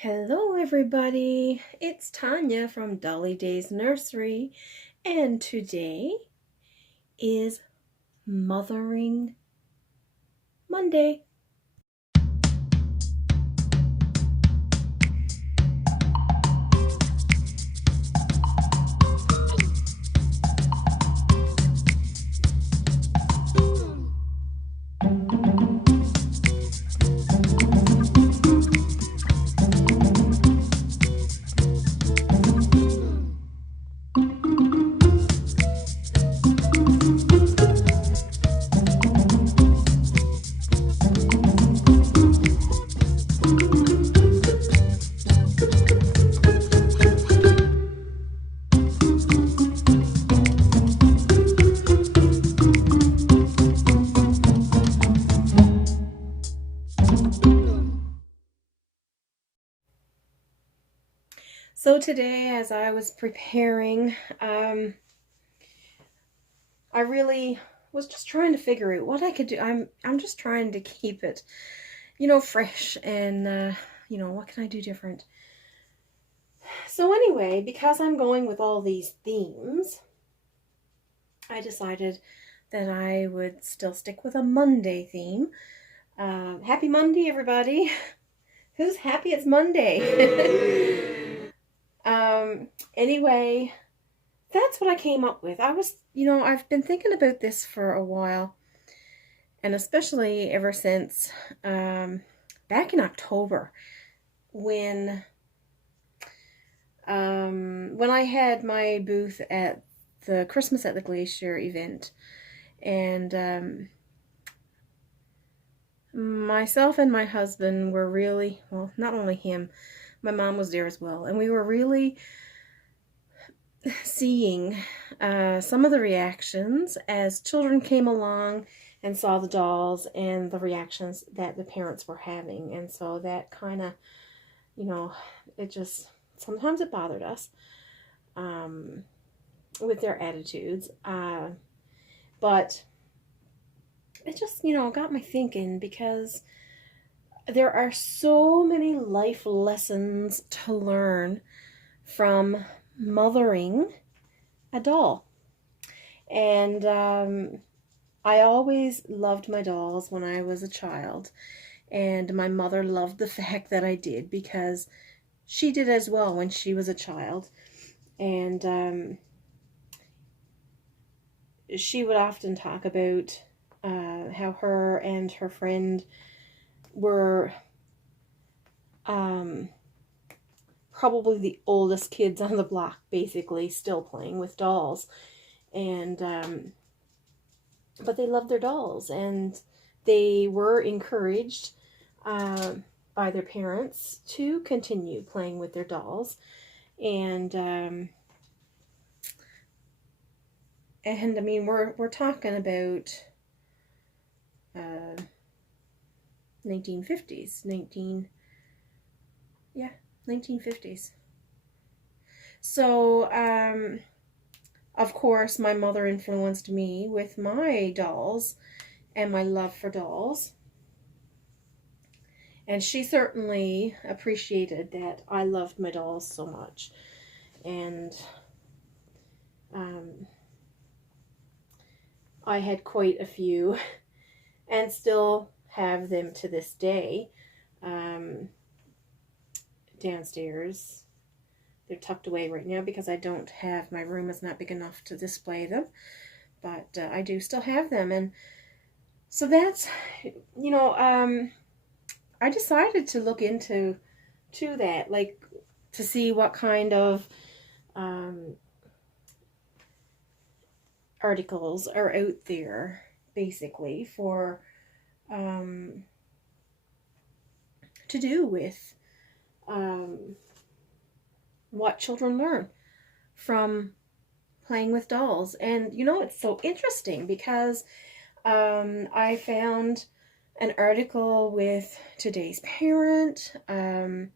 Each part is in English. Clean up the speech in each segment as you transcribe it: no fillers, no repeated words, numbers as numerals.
Hello everybody, it's Tanya from Dolly Day's Nursery, and today is Mothering Monday. So today, as I was preparing, I really was just trying to figure out what I could do. I'm just trying to keep it, fresh and, what can I do different? So anyway, because I'm going with all these themes, I decided that I would still stick with a Monday theme. Happy Monday, everybody. Who's happy it's Monday? Anyway, that's what I came up with. I've been thinking about this for a while, and especially ever since back in October when I had my booth at the Christmas at the Glacier event, and myself and my husband were really, well, not only him, my mom was there as well, and we were really seeing some of the reactions as children came along and saw the dolls and the reactions that the parents were having. And so that kind of, sometimes it bothered us with their attitudes. But it just, got me thinking, because there are so many life lessons to learn from mothering a doll. And I always loved my dolls when I was a child, and my mother loved the fact that I did, because she did as well when she was a child. And she would often talk about how her and her friend were probably the oldest kids on the block, basically, still playing with dolls. And but they loved their dolls, and they were encouraged by their parents to continue playing with their dolls. And I mean, we're talking about 1950s, 1950s. So, of course, my mother influenced me with my dolls and my love for dolls. And she certainly appreciated that I loved my dolls so much. And I had quite a few and still have them to this day downstairs. They're tucked away right now because I don't have, my room is not big enough to display them, but I do still have them. And so that's, I decided to look into that, like, to see what kind of articles are out there, basically, for to do with what children learn from playing with dolls. And it's so interesting because I found an article with Today's Parent. There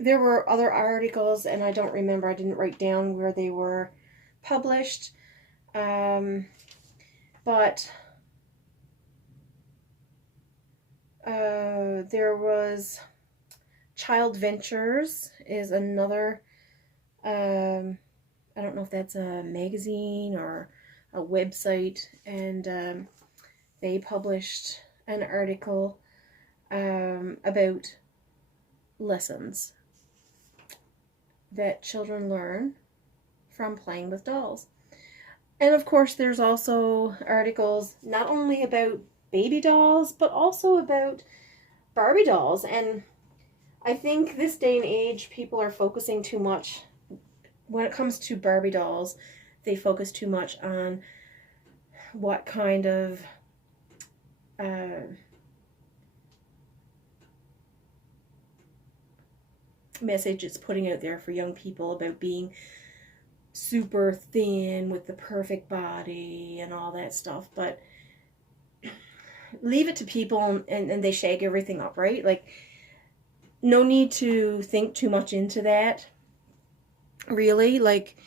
were other articles, and I don't remember, I didn't write down where they were published, but there was Child Ventures is another, I don't know if that's a magazine or a website, and they published an article about lessons that children learn from playing with dolls. And of course, there's also articles not only about baby dolls, but also about Barbie dolls. And I think this day and age, people are focusing too much. When it comes to Barbie dolls, they focus too much on what kind of message it's putting out there for young people about being super thin with the perfect body and all that stuff. But leave it to people, and they shake everything up, right? Like, no need to think too much into that, really. Like,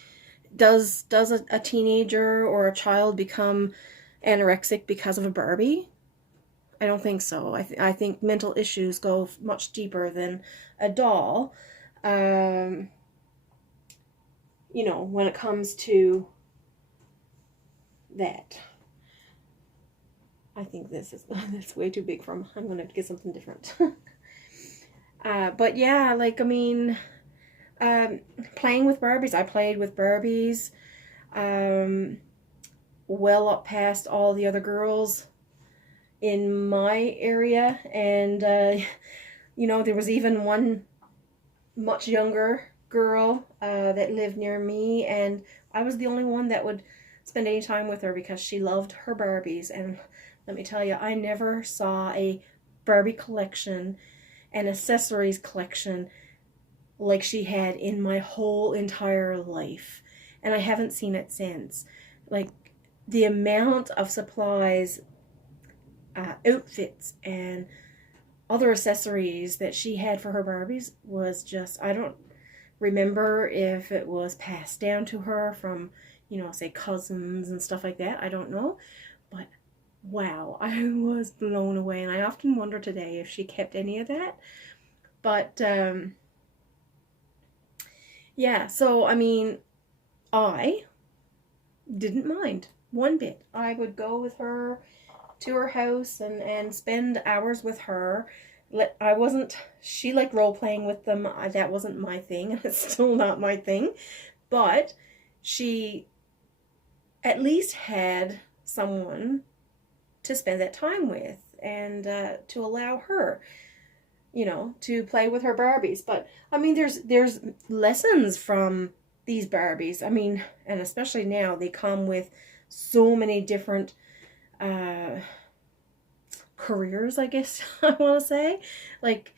does a teenager or a child become anorexic because of a Barbie? I don't think so. I think mental issues go much deeper than a doll. You know, when it comes to that. I think that's way too big for them. I'm going to have to get something different. But yeah, like, I mean, playing with Barbies. I played with Barbies well up past all the other girls in my area. And, you know, there was even one much younger girl that lived near me, and I was the only one that would spend any time with her because she loved her Barbies. And let me tell you, I never saw a Barbie collection and accessories collection like she had in my whole entire life. And I haven't seen it since. Like, the amount of supplies, outfits, and other accessories that she had for her Barbies was just, I don't remember if it was passed down to her from, you know, say cousins and stuff like that. I don't know. But wow, I was blown away. And I often wonder today if she kept any of that. But yeah, so I mean, I didn't mind one bit. I would go with her to her house and spend hours with her. She liked role playing with them. That wasn't my thing. It's still not my thing. But she at least had someone to spend that time with, and to allow her, you know, to play with her Barbies. But I mean, there's lessons from these Barbies. I mean, and especially now, they come with so many different careers, I guess I want to say. Like,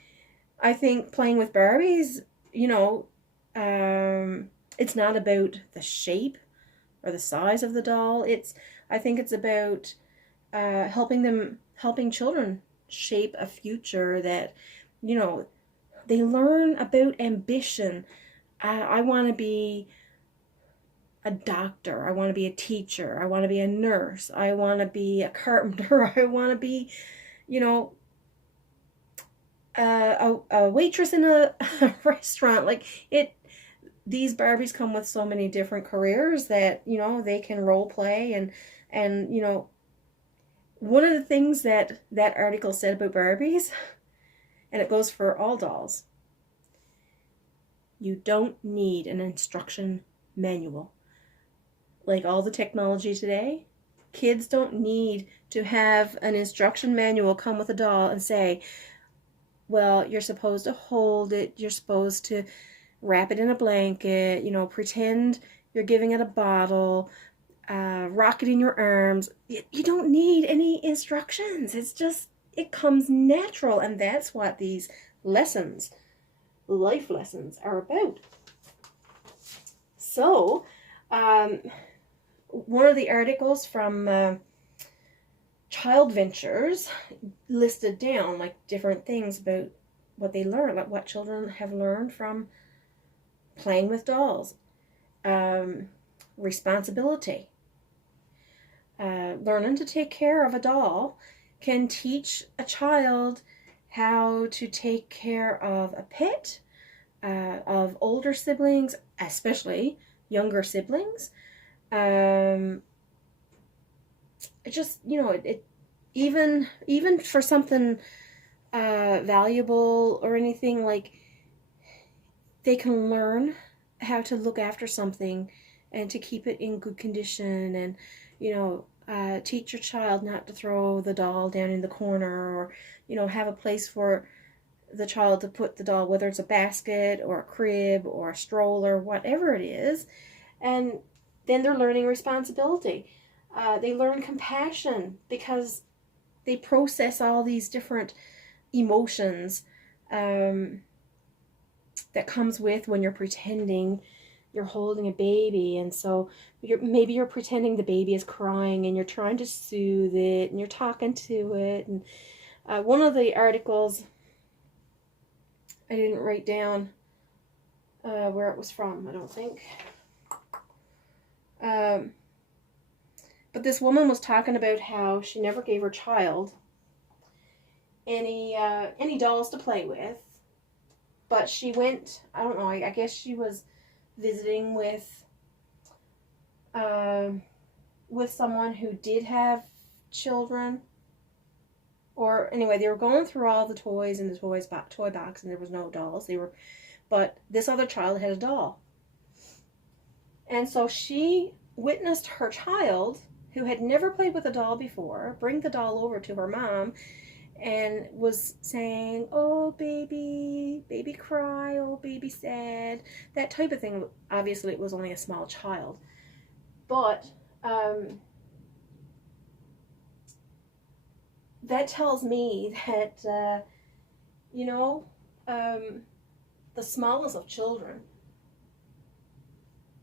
I think playing with Barbies, you know, it's not about the shape or the size of the doll. I think it's about helping children shape a future that, you know, they learn about ambition. I want to be a doctor. I want to be a teacher. I want to be a nurse. I want to be a carpenter. I want to be, you know, a waitress in a restaurant. Like, these Barbies come with so many different careers that, you know, they can role play. And you know, one of the things that article said about Barbies, and it goes for all dolls, you don't need an instruction manual. Like all the technology today, kids don't need to have an instruction manual come with a doll and say, well, you're supposed to hold it, you're supposed to wrap it in a blanket, you know, pretend you're giving it a bottle, rock it in your arms. You don't need any instructions. It's just, it comes natural. And that's what these lessons, life lessons, are about. So, one of the articles from Child Ventures listed down like different things about what they learn, like what children have learned from playing with dolls. Responsibility. Learning to take care of a doll can teach a child how to take care of a pet, of older siblings, especially younger siblings. It just, it even for something valuable or anything, like they can learn how to look after something and to keep it in good condition, and teach your child not to throw the doll down in the corner, or have a place for the child to put the doll, whether it's a basket or a crib or a stroller, whatever it is. And then they're learning responsibility. They learn compassion because they process all these different emotions that comes with when you're pretending you're holding a baby. And so maybe you're pretending the baby is crying and you're trying to soothe it and you're talking to it. And one of the articles, I didn't write down where it was from, I don't think. But this woman was talking about how she never gave her child any dolls to play with, but she went, I don't know, I guess she was visiting with someone who did have children, or anyway, they were going through all the toys in the toy box, and there was no dolls. But this other child had a doll, and so she witnessed her child, who had never played with a doll before, bring the doll over to her mom and was saying, "Oh, baby, baby cry, oh, baby sad," that type of thing. Obviously, it was only a small child. But that tells me that, the smallest of children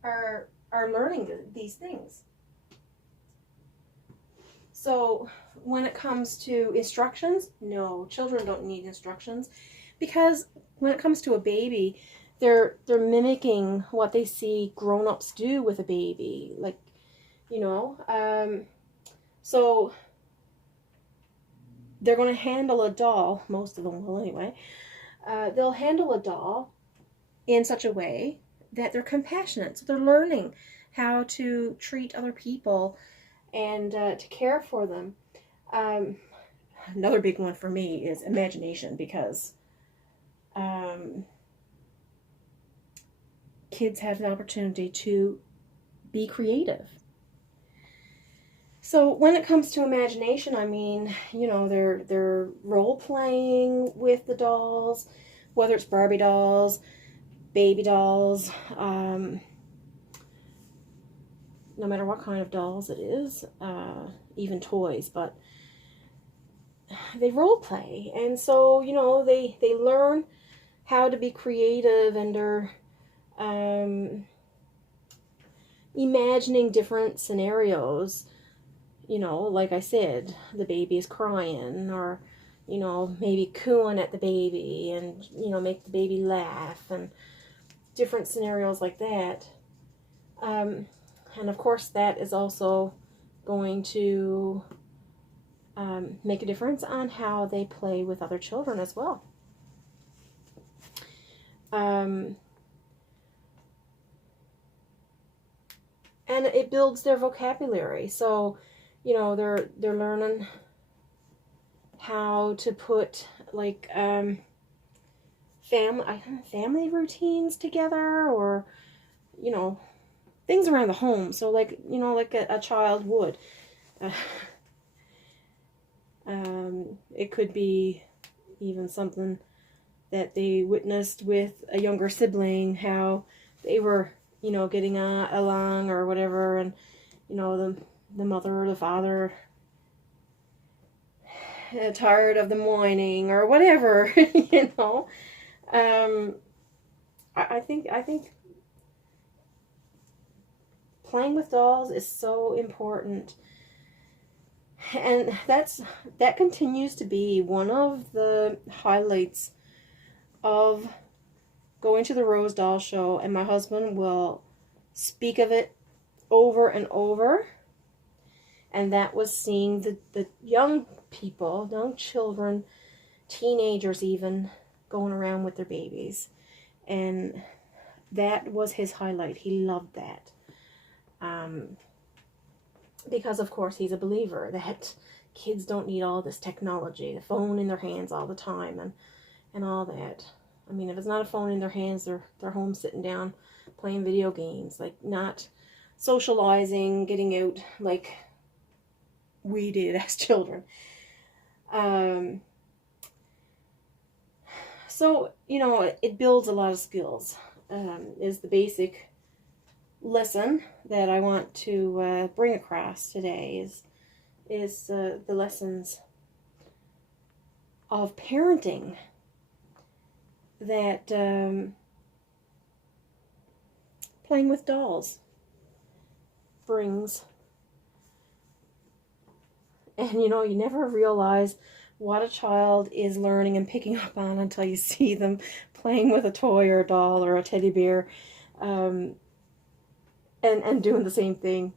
are learning these things. So when it comes to instructions, no, children don't need instructions, because when it comes to a baby, they're mimicking what they see grown-ups do with a baby, like, so they're going to handle a doll, most of them will anyway, they'll handle a doll in such a way that they're compassionate, so they're learning how to treat other people and to care for them. Another big one for me is imagination, because kids have an opportunity to be creative. So when it comes to imagination, I mean, they're role playing with the dolls, whether it's Barbie dolls, baby dolls, no matter what kind of dolls it is, even toys, but they role play. And so, they learn how to be creative, and they're imagining different scenarios. Like I said, the baby is crying, or, maybe cooing at the baby, and, make the baby laugh, and different scenarios like that. And of course, that is also going to make a difference on how they play with other children as well. And it builds their vocabulary. So, they're learning how to put, like, family routines together, or, things around the home. So, like, like a child would. It could be even something that they witnessed with a younger sibling, how they were, getting along or whatever, and, the mother or the father tired of them whining or whatever, I think playing with dolls is so important. And that continues to be one of the highlights of going to the Rose Doll Show, and my husband will speak of it over and over. And that was seeing the young people, young children, teenagers even going around with their babies. And that was his highlight. He loved that. Because, of course, he's a believer that kids don't need all this technology, the phone in their hands all the time and all that. I mean, if it's not a phone in their hands, they're home sitting down playing video games, like not socializing, getting out like we did as children. So, you know, it builds a lot of skills, is the basic lesson that I want to bring across today is the lessons of parenting that playing with dolls brings. And, you know, you never realize what a child is learning and picking up on until you see them playing with a toy or a doll or a teddy bear, and doing the same thing.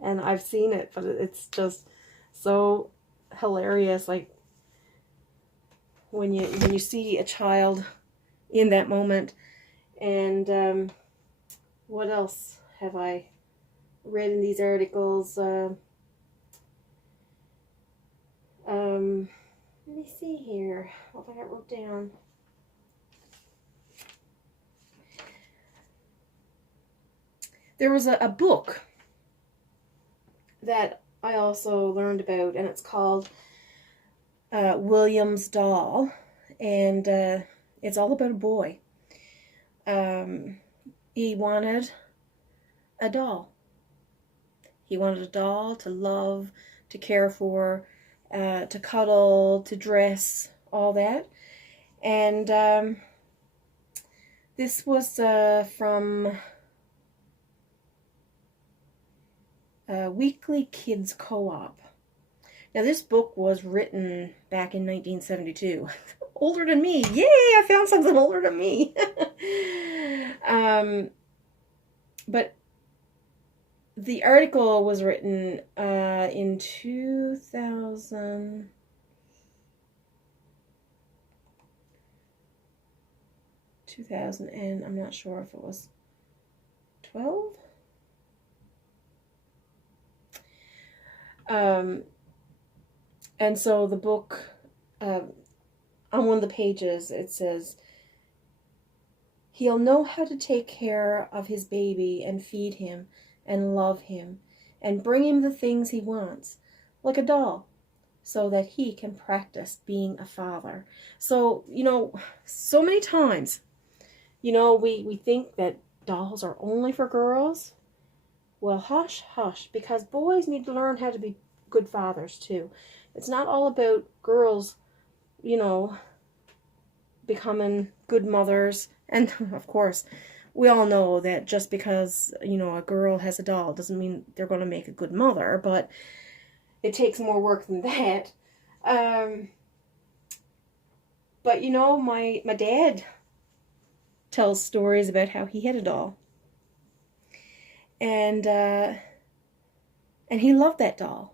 And I've seen it, but it's just so hilarious. Like when you see a child in that moment. And what else have I read in these articles? Let me see here. What have I got wrote down? There was a book that I also learned about, and it's called William's Doll, and it's all about a boy. He wanted a doll. He wanted a doll to love, to care for, to cuddle, to dress, all that. And this was from Weekly Kids Co-op. Now, this book was written back in 1972. Older than me. Yay, I found something older than me. But the article was written in 2000 and I'm not sure if it was 12. And so the book, on one of the pages, it says, he'll know how to take care of his baby and feed him and love him and bring him the things he wants, like a doll, so that he can practice being a father. So, you know, so many times, you know, we think that dolls are only for girls. Well, hush, hush, because boys need to learn how to be good fathers too. It's not all about girls, you know, becoming good mothers. And of course, we all know that just because, you know, a girl has a doll doesn't mean they're going to make a good mother, but it takes more work than that. But, you know, my dad tells stories about how he had a doll. And he loved that doll.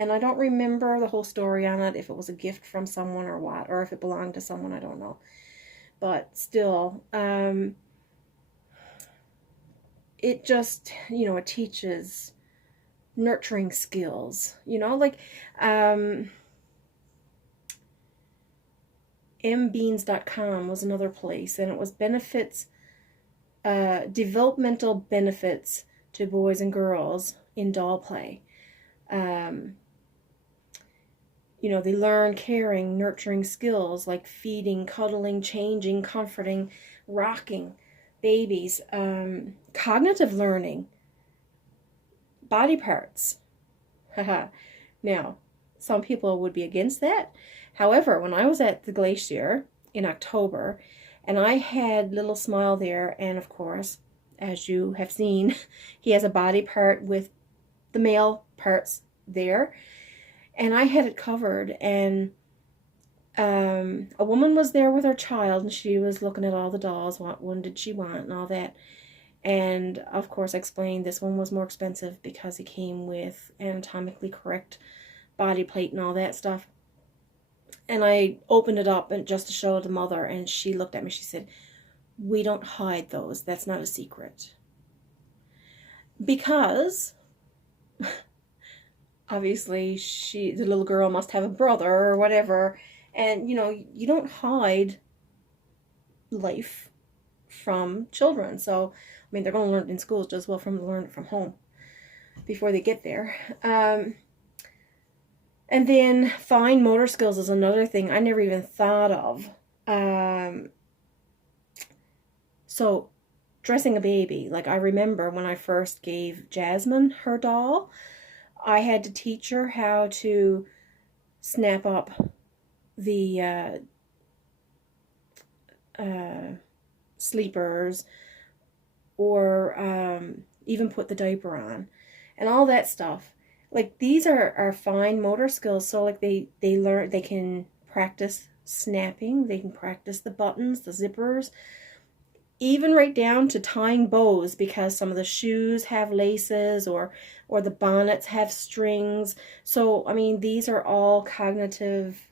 And I don't remember the whole story on it, if it was a gift from someone or what, or if it belonged to someone, I don't know. But still, it just, you know, it teaches nurturing skills, you know, like mbeans.com was another place, and it was benefits, developmental benefits to boys and girls in doll play. You know, they learn caring, nurturing skills like feeding, cuddling, changing, comforting, rocking babies, cognitive learning, body parts. Now, some people would be against that. However, when I was at the glacier in October, and I had little Smile there, and of course, as you have seen, he has a body part with the male parts there. And I had it covered, and a woman was there with her child, and she was looking at all the dolls, what one did she want, and all that. And, of course, I explained this one was more expensive because it came with anatomically correct body plate and all that stuff. And I opened it up and just to show the mother, and she looked at me. She said, "We don't hide those. That's not a secret." Because obviously the little girl must have a brother or whatever. And, you know, you don't hide life from children. So, I mean, they're going to learn it in schools just as well from learn it from home before they get there. And then fine motor skills is another thing I never even thought of. So dressing a baby, like I remember when I first gave Jasmine her doll, I had to teach her how to snap up the sleepers, or even put the diaper on and all that stuff. Like, these are fine motor skills. So like they learn, they can practice snapping, they can practice the buttons, the zippers, even right down to tying bows, because some of the shoes have laces, or the bonnets have strings. So I mean, these are all cognitive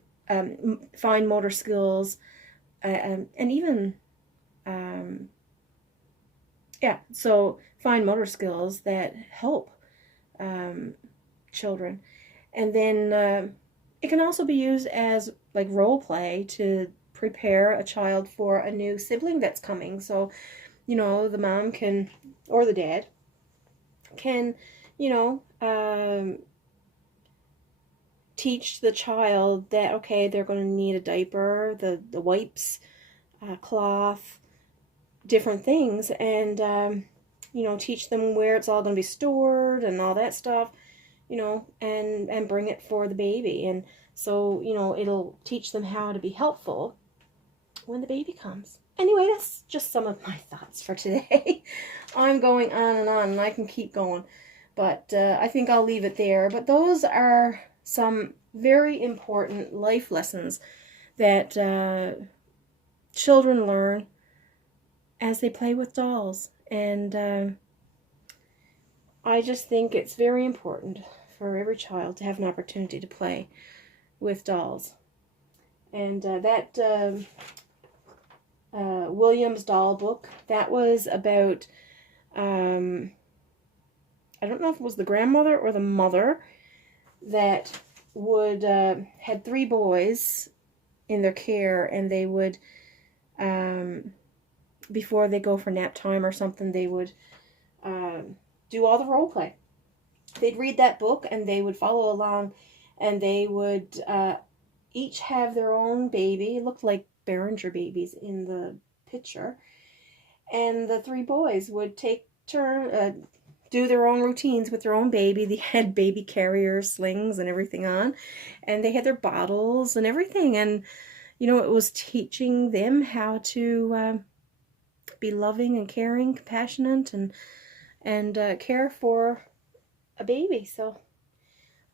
fine motor skills, and even yeah, so fine motor skills that help children. And then it can also be used as like role play to prepare a child for a new sibling that's coming. So, you know, the mom can, or the dad can, you know, teach the child that, okay, they're going to need a diaper, the wipes, cloth, different things, and you know, teach them where it's all going to be stored and all that stuff, you know, and bring it for the baby. And so, you know, it'll teach them how to be helpful when the baby comes. Anyway, that's just some of my thoughts for today. I'm going on, and I can keep going, but I think I'll leave it there. But those are some very important life lessons that children learn as they play with dolls. And I just think it's very important for every child to have an opportunity to play with dolls. And that Williams doll book, that was about, I don't know if it was the grandmother or the mother that would, had 3 boys in their care, and they would, before they go for nap time or something, they would do all the role play. They'd read that book and they would follow along, and they would each have their own baby. It looked like Behringer babies in the picture. And the 3 boys would take turn, do their own routines with their own baby. They had baby carriers, slings, and everything on. And they had their bottles and everything. And, you know, it was teaching them how to be loving and caring, compassionate, and care for a baby. So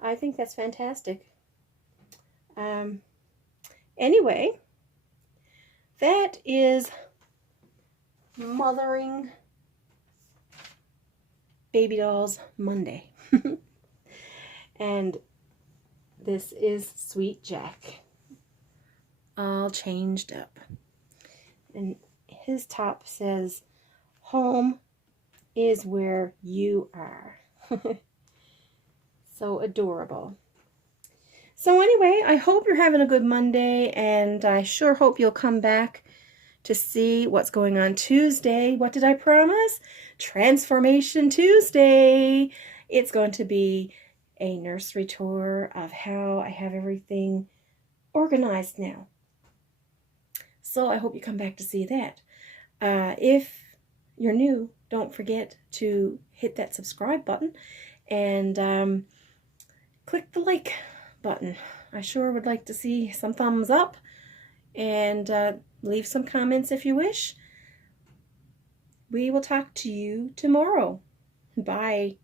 I think that's fantastic. Anyway, that is Mothering Baby Dolls Monday. And this is Sweet Jack, all changed up. And his top says, "Home is where you are." So adorable. So anyway, I hope you're having a good Monday, and I sure hope you'll come back to see what's going on Tuesday. What did I promise? Transformation Tuesday. It's going to be a nursery tour of how I have everything organized now. So I hope you come back to see that. If you're new, don't forget to hit that subscribe button and click the like button. I sure would like to see some thumbs up, and leave some comments if you wish. We will talk to you tomorrow. Bye.